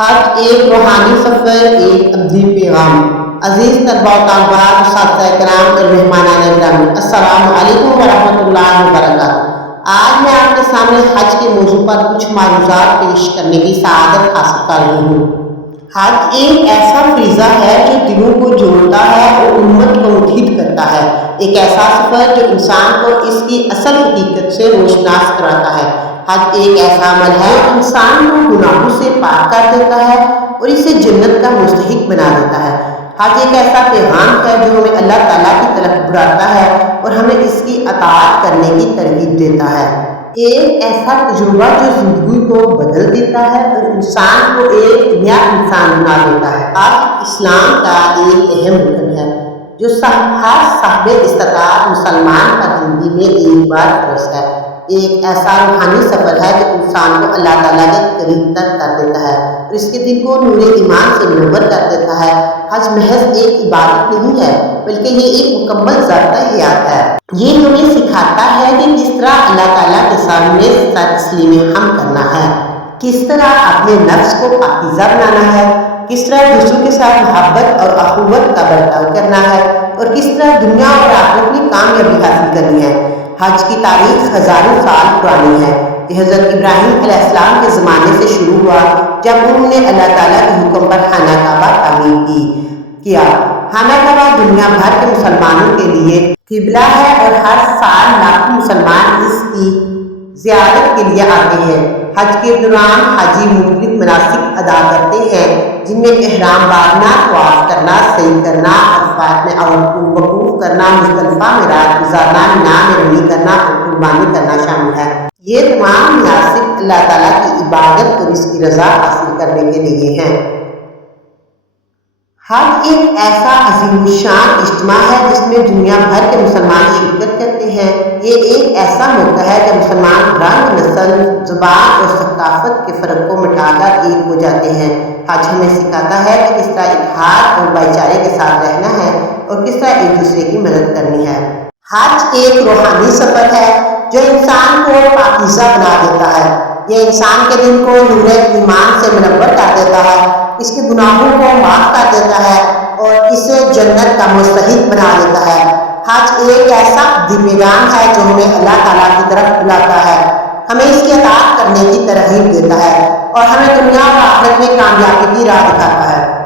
حج ایک روحانی سفر، ایک ابدی پیغام۔ عزیز طلباء و طالبات، اساتذہ کرام اور مہمانان گرامی، السلام علیکم ورحمۃ اللہ وبرکاتہ۔ آج میں آپ کے سامنے حج کے موضوع پر کچھ معروضات پیش کرنے کی سعادت حاصل کر رہی ہوں۔ حج ایک ایسا فریضہ ہے جو دلوں کو جوڑتا ہے اور امت کو متحد کرتا ہے، ایک ایسا سفر جو انسان کو اس کی اصل حقیقت سے روشناس کراتا ہے۔ حج ایک ایسا عمل ہے جو انسان کو گناہوں سے پاک کر دیتا ہے اور اسے جنت کا مستحق بنا دیتا ہے۔ حج ایک ایسا پیغام ہے جو ہمیں اللہ تعالیٰ کی طرف بلاتا ہے اور ہمیں اس کی اطاعت کرنے کی ترغیب دیتا ہے۔ ایک ایسا تجربہ جو زندگی کو بدل دیتا ہے اور انسان کو ایک نیا انسان بنا دیتا ہے۔ حج اسلام کا ایک اہم رکن ہے جو ہر صاحب استطاعت مسلمان کا زندگی میں ایک بار فرض ہے۔ ایک ایسا روحانی سفر ہے جو انسان کو اللہ تعالیٰ کے قریب تک کر دیتا ہے اور اس کے دل کو نور ایمان سے منور کر دیتا ہے۔ حج محض ایک عبادت نہیں ہے بلکہ یہ ایک مکمل ضابطہ حیات ہے۔ یہ ہمیں سکھاتا ہے کہ کس طرح اللہ تعالیٰ کے سامنے سر تسلیم خم کرنا ہے، کس طرح اپنے نفس کو پاکیزہ بنانا ہے، کس طرح دوسروں کے ساتھ محبت اور اخوت کا برتاؤ کرنا ہے اور کس طرح دنیا اور آخرت میں کامیابی حاصل کرنی ہے۔ حج کی تاریخ ہزاروں سال پرانی ہے۔ یہ حضرت ابراہیم علیہ السلام کے زمانے سے شروع ہوا جب انہوں نے اللہ تعالیٰ کے حکم پر خانہ کعبہ تعمیر کیا۔ خانہ کعبہ دنیا بھر کے مسلمانوں کے لیے قبلہ ہے اور ہر سال لاکھوں مسلمان اس کی زیارت کے لیے آتے ہیں۔ حج کے دوران حاجی مختلف مناسک ادا کرتے ہیں جن میں احرام باندھنا، طواف کرنا، سعی کرنا، عرفات میں وقوف کرنا، مزدلفہ میں رات گزارنا، مینا میں رمی کرنا اور قربانی کرنا شامل ہے۔ یہ تمام مناسک اللہ تعالیٰ کی عبادت اور اس کی رضا حاصل کرنے کے لیے ہیں۔ حج ایک ایسا عظیم الشان اجتماع ہے جس میں دنیا بھر کے مسلمان شرکت کرتے ہیں۔ یہ ایک ایسا موقع ہے جب مسلمان رنگ، نسل، زبان اور ثقافت کے فرق کو مٹا کر ایک ہو جاتے ہیں۔ حج ہمیں سکھاتا ہے کہ کس طرح اتحاد اور بھائی چارے کے ساتھ رہنا ہے اور کس طرح ایک دوسرے کی مدد کرنی ہے۔ حج ایک روحانی سفر ہے جو انسان کو پاکیزہ بنا دیتا ہے۔ یہ انسان کے دل کو نور ایمان سے منور کر دیتا ہے، اس کے گناہوں کو معاف کر دیتا ہے اور اسے جنت کا مستحق بنا دیتا ہے۔ حج ایک ایسا پیغام ہے جو ہمیں اللہ تعالیٰ کی طرف بلاتا ہے، ہمیں اس کی اطاعت کرنے کی ترغیب دیتا ہے اور ہمیں دنیا اور آخرت میں کامیابی کی راہ دکھاتا ہے۔